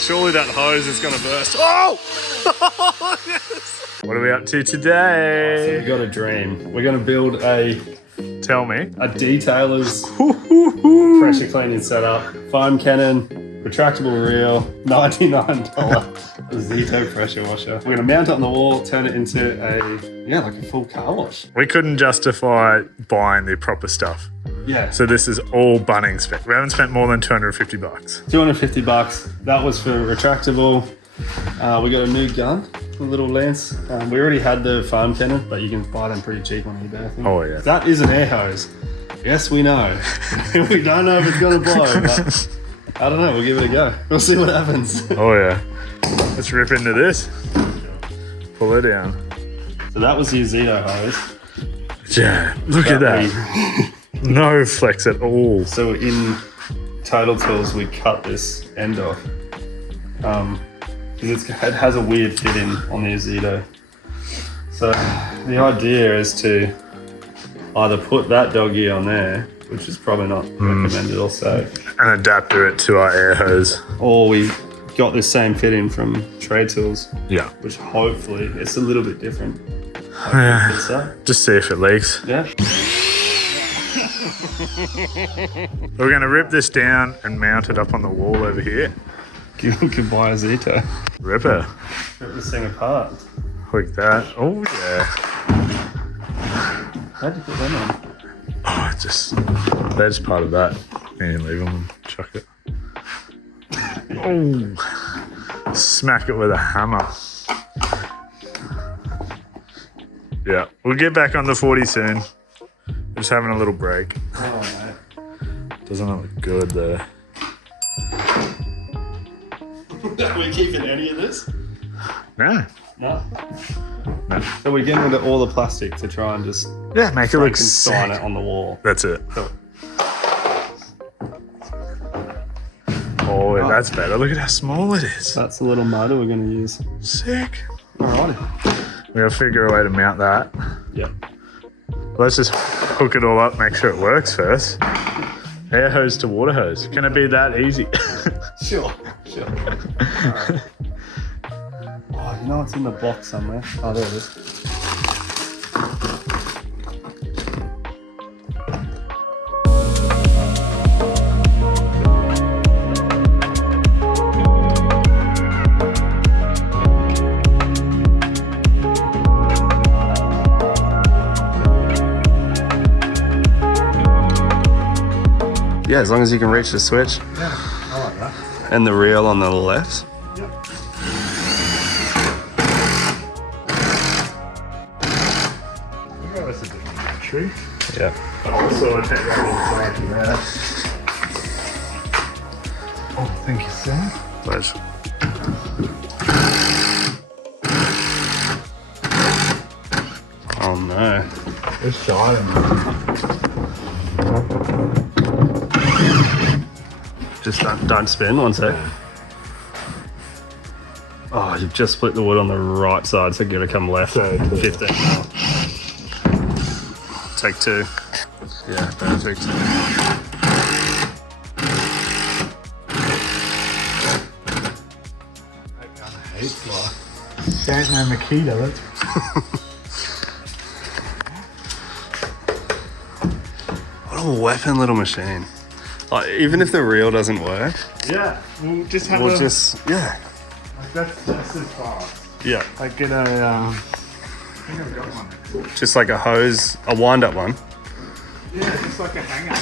Surely that hose is going to burst. Oh! Yes. What are we up to today? We got a dream. We're going to build a Tell me. detailer's pressure cleaning setup. Foam cannon, retractable reel, $99 Zito pressure washer. We're going to mount it on the wall, turn it into like a full car wash. We couldn't justify buying the proper stuff. Yeah. So this is all Bunnings spec. We haven't spent more than 250 bucks. $250. That was for retractable. We got a new gun, a little Lance. We already had the foam cannon, but you can buy them pretty cheap on eBay, I think. Oh, yeah. That is an air hose. Yes, we know. We don't know if it's going to blow, but I don't know. We'll give it a go. We'll see what happens. Oh, yeah. Let's rip into this. Pull it down. So that was your Zito hose. Yeah, look at that. No flex at all. So in Total Tools, we cut this end off. Because it has a weird fit in on the Zito. So the idea is to either put that doggy on there, which is probably not recommended also, And adapter it to our air hose. or we got this same fit in from Trade Tools, Yeah. which hopefully it's a little bit different. Yeah. Fits that. Just see if it leaks. Yeah. We're going to rip this down and mount it up on the wall over here. You could buy a Zito. Rip it. Rip this thing apart. Like that. Oh, yeah. How'd you put them on? Oh, they're just part of that. You can leave them and chuck it. Oh. Smack it with a hammer. Yeah, we'll get back on the 40 soon. Just having a little break. Oh, mate. Doesn't look good there. Are we keeping any of this? No. No. No. So we're getting rid of all the plastic to try and just Yeah, make it look Frankenstein sick. it on the wall. That's it. Cool. Oh, that's better. Look at how small it is. That's the little motor we're going to use. Sick. Alrighty. We gotta figure a way to mount that. Yep. Let's just hook it all up, make sure it works first. Air hose to water hose. Can it be that easy? Sure. Alright. Oh, you know it's in the box somewhere. Oh, there it is. Yeah, as long as you can reach the switch. Yeah, I like that. And the reel on the left. Yep. That's a bit true. Yeah. But also I take that inside to there. Oh, thank you, sir. Pleasure. Oh no. It's shining. Just don't spin, one sec. Oh, you've just split the wood on the right side, so you're gonna come left. So, 15. Take two. Yeah, better take two. Don't know Makita, that's What a weapon little machine. Like, even if the reel doesn't work, yeah. We'll just have we'll a just, yeah. like that's as fast. Yeah. Like get a I think I've got one. Just like a hose, a wind up one. Yeah, just like a hanger.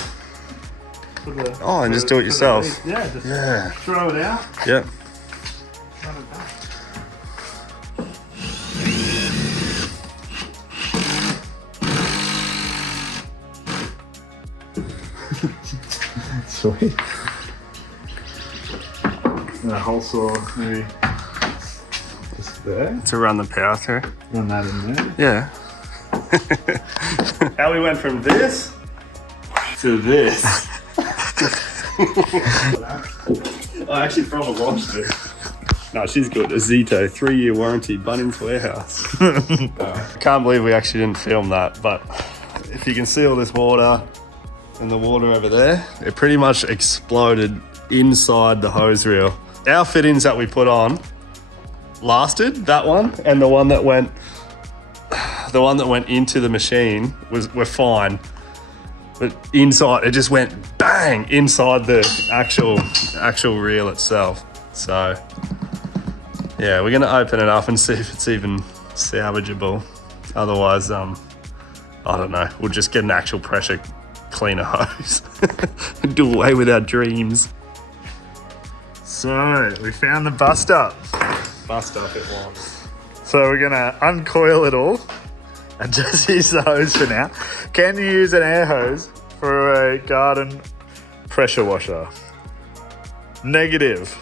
For the, Oh, and just do it yourself. Yeah, just Yeah. throw it out. Yep. Not it done. Sweet. And a hole saw maybe just there. To run the power through. Run that in there. Yeah. How we went from this to this. I actually probably watched it. No, she's good. A Zito, 3-year warranty, Bunnings Warehouse. I can't believe we actually didn't film that, but if you can see all this water and the water over there, it pretty much exploded inside the hose reel. our fittings that we put on lasted, that one, and the one that went into the machine were fine. But inside, it just went bang inside the actual reel itself. So yeah, we're gonna open it up and see if it's even salvageable. Otherwise, I don't know. We'll just get an actual pressure cleaner hose and do away with our dreams. So we found the bust up. Bust up it was. So we're gonna uncoil it all and just use the hose for now. Can you use an air hose for a garden pressure washer? Negative.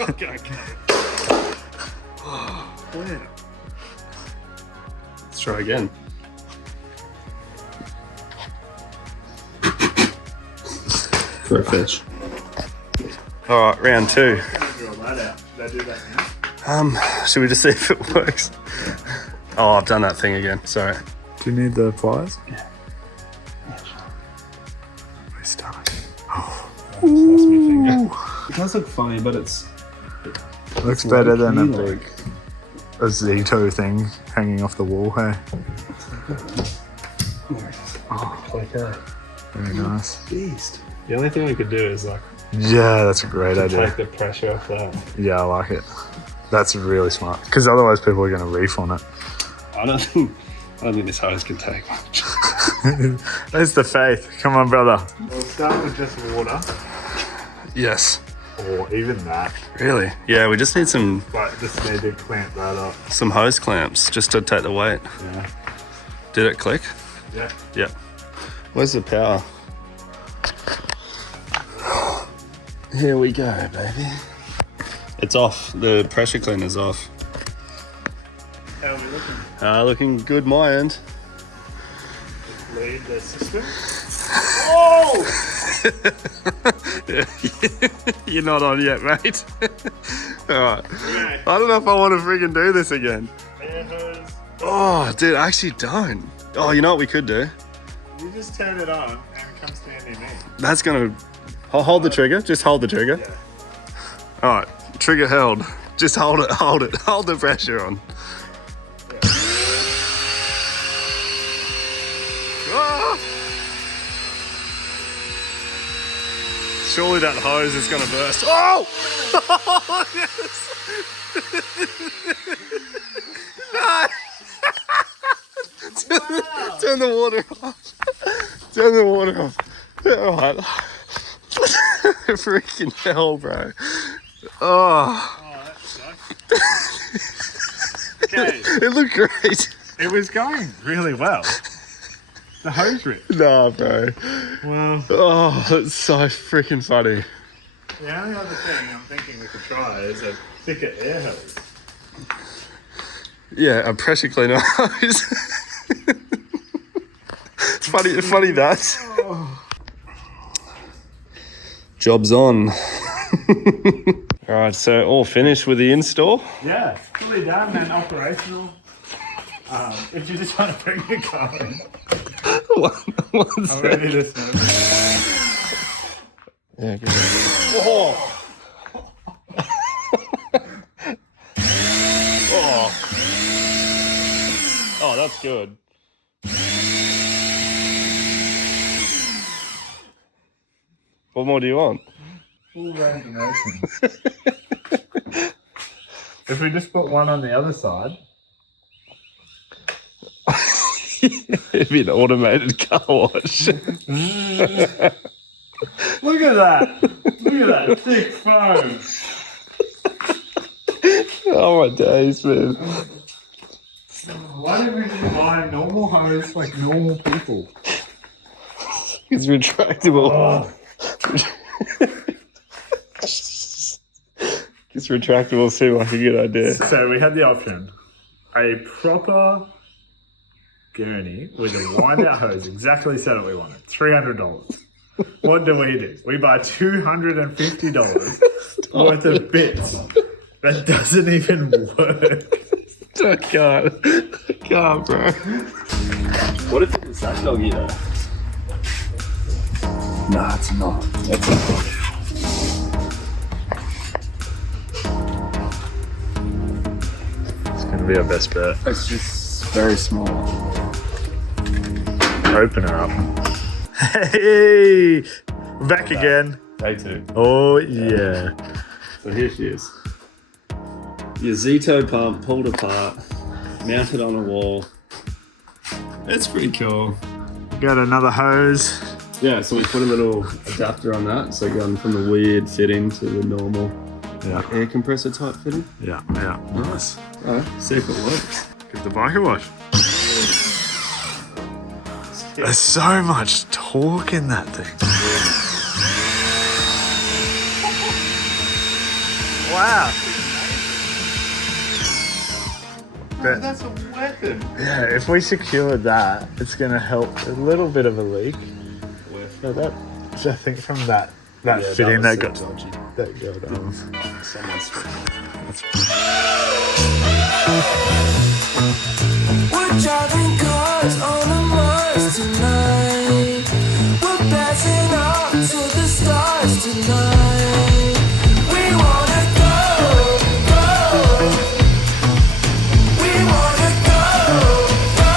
Okay. Let's try again. For a fish. All right, round 2. Should we just see if it works? Oh, I've done that thing again. Sorry. Do you need the pliers? Yeah. We start. Oh. Lost my finger. It does look funny, but it's Looks better than a big Zito thing hanging off the wall. Hey. Okay. Very nice. Beast. The only thing we could do is like Yeah, that's a great idea. take the pressure off that. Yeah, I like it. That's really smart. Because otherwise people are going to reef on it. I don't think this hose can take much. There's the faith. Come on, brother. We'll start with just water. Yes. Or even that. Really? Yeah, we just need some Just need to clamp that up. hose clamps just to take the weight. Yeah. Did it click? Yeah. Yeah. Where's the power? Here we go, baby. It's off. The pressure cleaner's off. How are we looking? Looking good my end. Lead the system. Oh! You're not on yet, mate. Alright. I don't know if I want to friggin' do this again. Air hose. Oh, dude, I actually don't. Oh, you know what we could do? You just turn it on and come stand in there. That's gonna... I'll hold the trigger. Just hold the trigger. Yeah. Alright, trigger held. Just hold it. Hold the pressure on. Ah! Surely that hose is gonna burst. Oh! Yes! Turn the water off. Turn the water off. Alright. Freaking hell, bro. Oh. That sucks. Okay. It looked great. It was going really well. The hose ripped. Nah, bro. Well, Oh, that's so freaking funny. the only other thing I'm thinking we could try is a thicker air hose. Yeah, a pressure cleaner hose. It's funny that. Job's on. Alright, so all finished with the install. Yeah, fully done and operational. If you just want to bring your car in, I'm ready to serve. Yeah, good. Oh. Oh, that's good. What more do you want? Full range of motion. If we just put one on the other side. It'd be an automated car wash. Look at that! Look at that thick foam! Oh my days, man. Why didn't we just buy a normal hose like normal people? It's retractable. Oh. It's retractable seemed like a good idea. So we had the option. A proper gurney with a wind out hose, exactly said what we wanted. $300. What do? We buy $250 worth of bits that doesn't even work. I can't, bro. What if it's that doggy though? No, it's not. It's not. gonna be our best bet. It's just very small. Open her up. Hey! Back again. Day 2. Oh, yeah. So here she is. Your Zito pump pulled apart, mounted on a wall. It's pretty cool. Got another hose. Yeah, so we put a little adapter on that, so going from the weird fitting to the normal air compressor type fitting. Yeah. Nice. Alright, see if it works. Give the bike a wash. There's so much torque in that thing. Wow. That's a weapon. Yeah, if we secured that, it's going to help a little bit of a leak. No, that, I think from that fitting that got dodgy. That got Someone's We're driving cars on the Mars tonight. We're passing up to the stars tonight. We wanna go, go. We wanna go, go.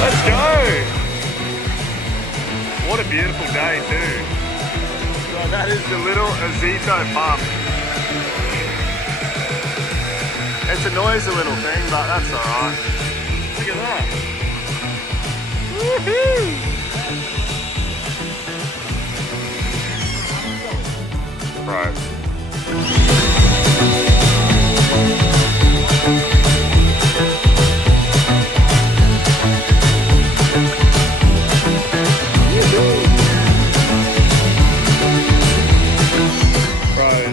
Let's go! What a beautiful day too. So that is the little Azito pump. It annoys a little thing, but that's alright. Look at that. Woohoo! Right.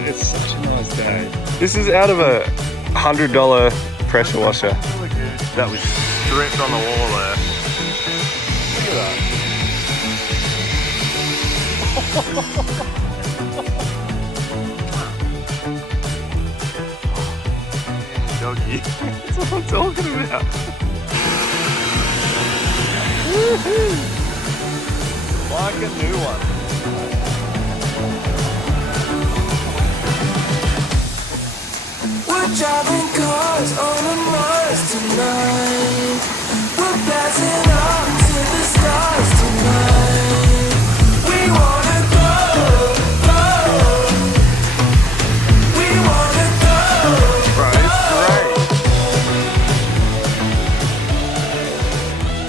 It's such a nice day. This is out of a $100 pressure washer that was stripped on the wall there. Look at that. Doggy. That's what I'm talking about. Woohoo! Like a new one. We're driving cars on the Mars tonight. We're passing up to the stars tonight. We wanna go, go. We wanna go, Bro, it's great.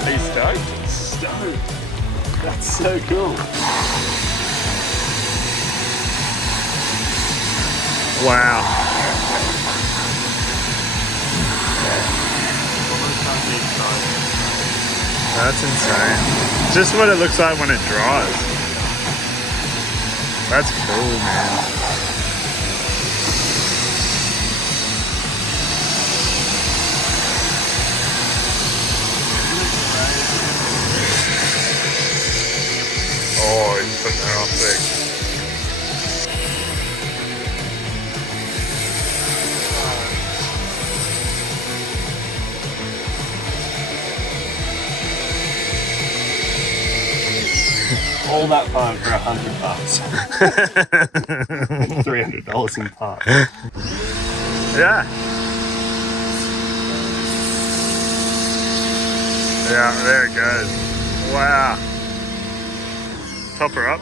Are you stoked? Stoked. That's so cool. Wow. That's insane. Just what it looks like when it dries. That's cool, man. Oh, he's putting her on thick. All that fun for $100. $300 in parts. Yeah. Yeah, there it goes. Wow. Top her up.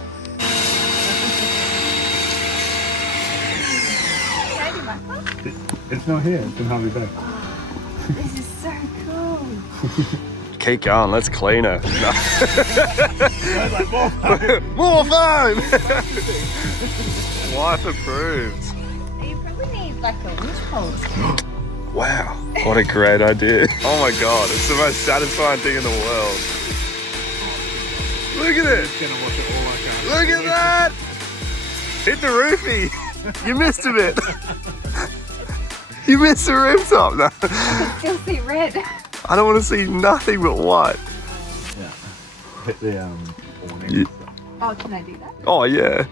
It's not here. It's in Harvey Bay. This is so cool. Keep going, let's clean her. No. More fun! Wife approved. You probably need like a winch pole. Wow, what a great idea. Oh my god, it's the most satisfying thing in the world. Look at it! Look at that! Hit the roofie! You missed a bit. You missed the rooftop. No. I can still see red. I don't want to see nothing but white. Yeah. Hit the awning. Yeah. Oh, can I do that? Oh yeah.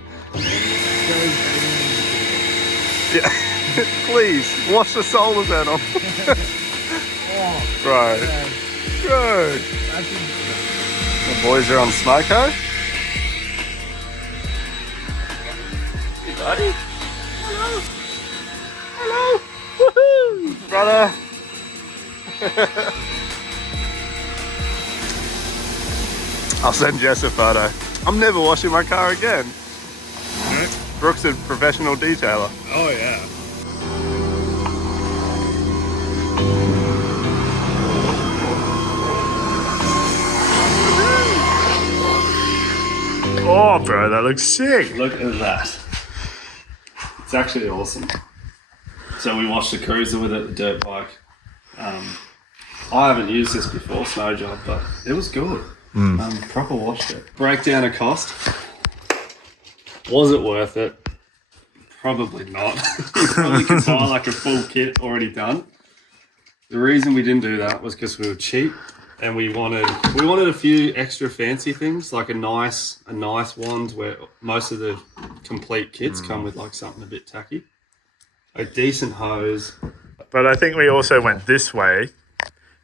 Yeah. Please wash the solar panel. Right. Good. The boys are on Smoko. buddy. Hello. Hello. Woohoo, brother. I'll send Jess a photo. I'm never washing my car again. Brooke's a professional detailer. Oh yeah. Oh, bro, that looks sick. Look at that. It's actually awesome. So we washed the cruiser with it, the dirt bike. I haven't used this before, snow job, but it was good. Proper washed it. Breakdown of cost. Was it worth it? Probably not. You probably could buy like a full kit already done. The reason we didn't do that was because we were cheap and we wanted a few extra fancy things, like a nice wand where most of the complete kits come with like something a bit tacky. A decent hose. But I think we also went this way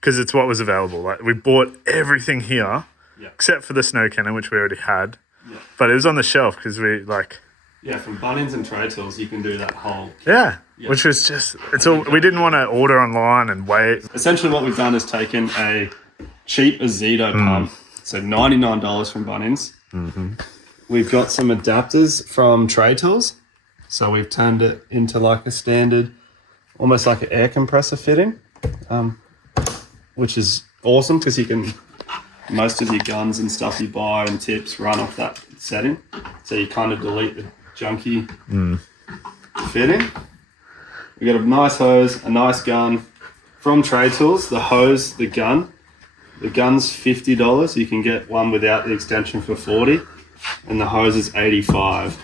because it's what was available. Like we bought everything here, except for the snow cannon, which we already had. Yeah. But it was on the shelf because we like. Yeah, from Bunnings and Trade Tools, you can do that whole. Yeah, which was just it's all. We didn't want to order online and wait. Essentially, what we've done is taken a cheap Azedo pump, so $99 from Bunnings. We've got some adapters from Trade Tools, so we've turned it into like a standard, almost like an air compressor fitting, which is awesome because you can most of your guns and stuff you buy and tips run off that setting, so you kind of delete the junky fitting. We got a nice hose, a nice gun from Trade Tools. The hose, the gun's $50. You can get one without the extension for $40, and the hose is $85.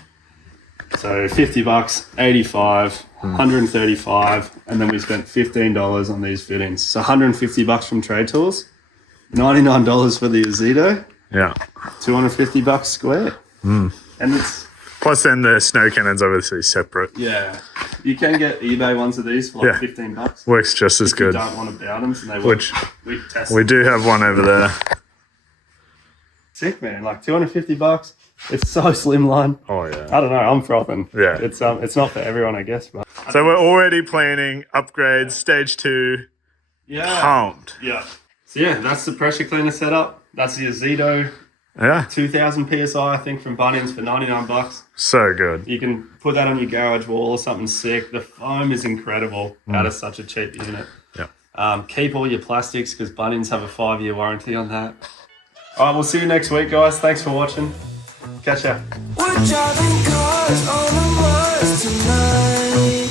So $50, 85, 135, and then we spent $15 on these fittings. So $150 from Trade Tools, $99 for the Azedo, Yeah. $250 square, and it's. Plus, then the snow cannon's obviously separate. Yeah, you can get eBay ones of these for like Yeah. $15. Works just as If you good. don't want to bow them, and they Which we test. we do have one over there. Sick, man, like $250. It's so slimline. Oh yeah. I don't know. I'm frothing. Yeah. It's not for everyone, I guess. But So we're already planning upgrades, stage 2, yeah, pumped. yeah. So yeah, that's the pressure cleaner setup. That's the Azedo Yeah, 2000 psi, I think, from Bunnings for $99. so good. You can put that on your garage wall or something sick. The foam is incredible out of such a cheap unit. Yeah. Keep all your plastics because Bunnings have a 5-year warranty on that. All right, we'll see you next week, guys. Thanks for watching. Catch ya. We're driving cars on the Mars tonight.